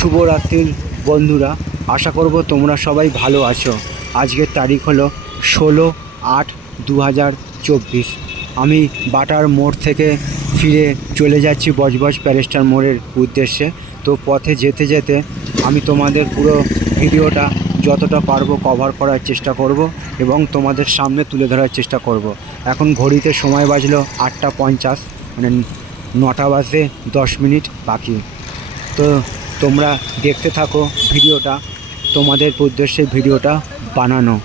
শুভরাত্রির বন্ধুরা, আশা করব তোমরা সবাই ভালো আছো। আজকের তারিখ হলো ষোলো আট দু হাজার চব্বিশ। আমি বাটার মোড় থেকে ফিরে চলে যাচ্ছি বজবজ প্যারেস্টার মোড়ের উদ্দেশ্যে। তো পথে যেতে যেতে আমি তোমাদের পুরো ভিডিওটা যতটা পারব কভার করার চেষ্টা করব এবং তোমাদের সামনে তুলে ধরার চেষ্টা করব। এখন ঘড়িতে সময় বাজলো আটটা পঞ্চাশ মানে নটা বাজে দশ মিনিট বাকি। তো তোমরা দেখতে থাকো ভিডিওটা, তোমাদের উদ্দেশ্যে ভিডিওটা বানানো।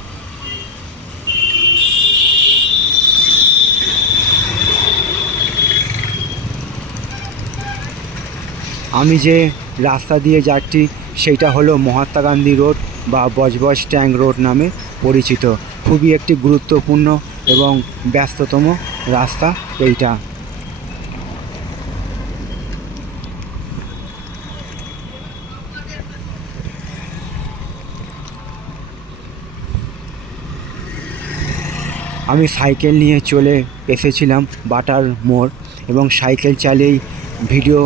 আমি যে রাস্তা দিয়ে যাচ্ছি সেইটা হলো মহাত্মা গান্ধী রোড বা বজবজ ট্যাঙ্ক রোড নামে পরিচিত। খুবই একটি গুরুত্বপূর্ণ এবং ব্যস্ততম রাস্তা এইটা। আমি সাইকেল নিয়ে চলে এসেছিলাম বাটার মোড় এবং সাইকেল চালিয়েই ভিডিও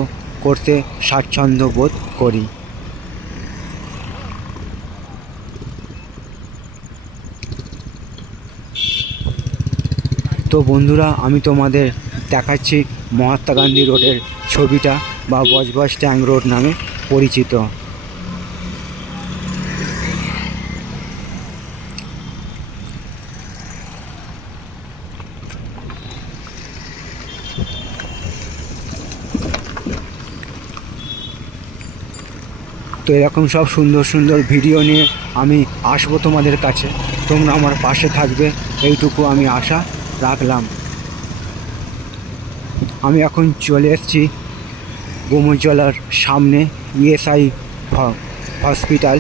করতে স্বাচ্ছন্দ্য বোধ করি। তো বন্ধুরা, আমি তোমাদের দেখাচ্ছি মহাত্মা গান্ধী রোডের ছবিটা বা বজবজ ট্যাং রোড নামে পরিচিত। তো এরকম সব সুন্দর সুন্দর ভিডিও নিয়ে আমি আসব তোমাদের কাছে। তোমরা আমার পাশে থাকবে, এইটুকু আমি আশা রাখলাম। আমি এখন চলে এসেছি গোমজলার সামনে ইএসআই হসপিটাল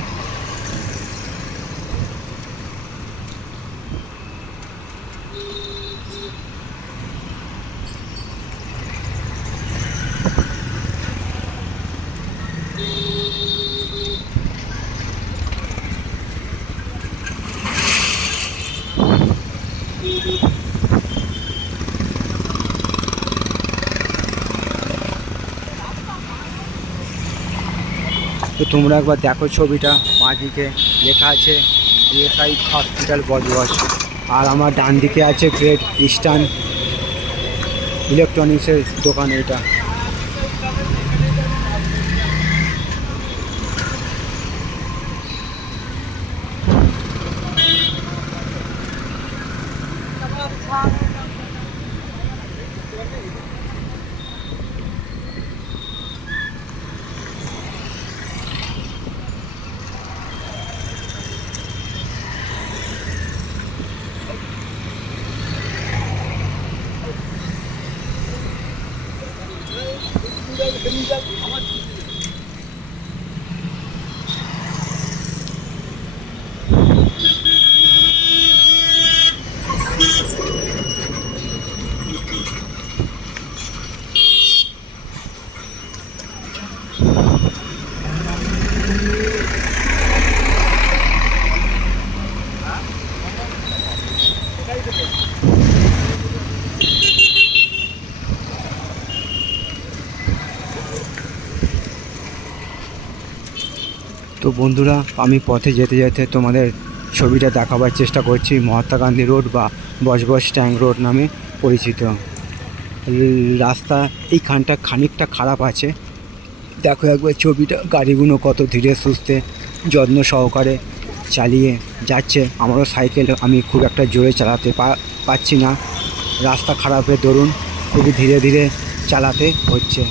তো তোমরা একবার দেখো ছবিটা বাঁদিকে লেখা আছে ইএসআই হসপিটাল বজবজ। আর আমার ডান দিকে আছে গ্রেট ইস্টার্ন ইলেকট্রনিক্সের দোকান এটা। তো বন্ধুরা, আমি পথে যেতে যেতে তোমাদের ছবিটা দেখাবার চেষ্টা করছি মহাত্মা গান্ধী রোড বা বজবজ ট্যাঙ্ক রোড নামে পরিচিত। রাস্তা এইখানটা খানিকটা খারাপ আছে। দেখো একবার ছবিটা, গাড়িগুলো কত ধীরে সুস্থে যত্ন সহকারে চালিয়ে যাচ্ছে। আমারও সাইকেল, আমি খুব একটা জোরে চালাতে পারছি না। রাস্তা খারাপের দরুন খুবই ধীরে ধীরে চালাতে হচ্ছে।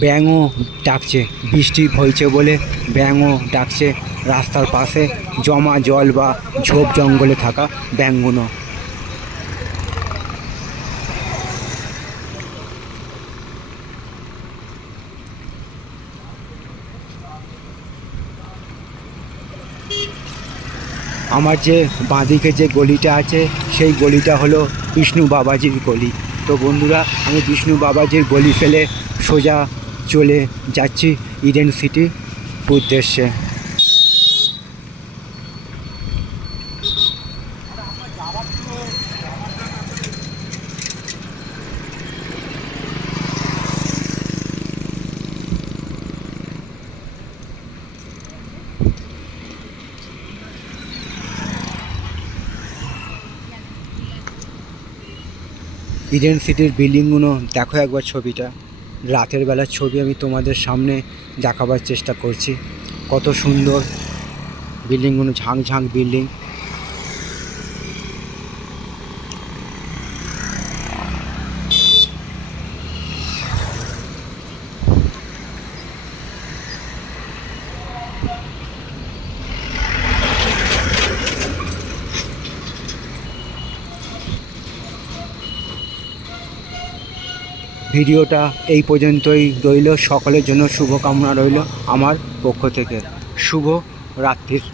ব্যাঙও ডাকছে, বৃষ্টি হয়েছে বলে ব্যাঙও ডাকছে। রাস্তার পাশে জমা জল বা ঝোপ জঙ্গলে থাকা ব্যাঙগুলো আমার যে বাঁদিকে যে গলিটা আছে, সেই গলিটা হলো বিষ্ণু বাবাজির গলি। তো বন্ধুরা, আমি বিষ্ণু বাবাজির গলি ফেলে সোজা চলে যাচ্ছি ইডেন সিটি উদ্দেশ্যে। ইডেন সিটির বিল্ডিংগুলো দেখো একবার ছবিটা। রাতের বেলার ছবি আমি তোমাদের সামনে দেখাবার চেষ্টা করছি। কত সুন্দর বিল্ডিংগুলো ঝাঁক ঝাঁক বিল্ডিং ভিডিওটা এই পর্যন্তই রইল। সকলের জন্য শুভকামনা রইল আমার পক্ষ থেকে। শুভ রাত্রির।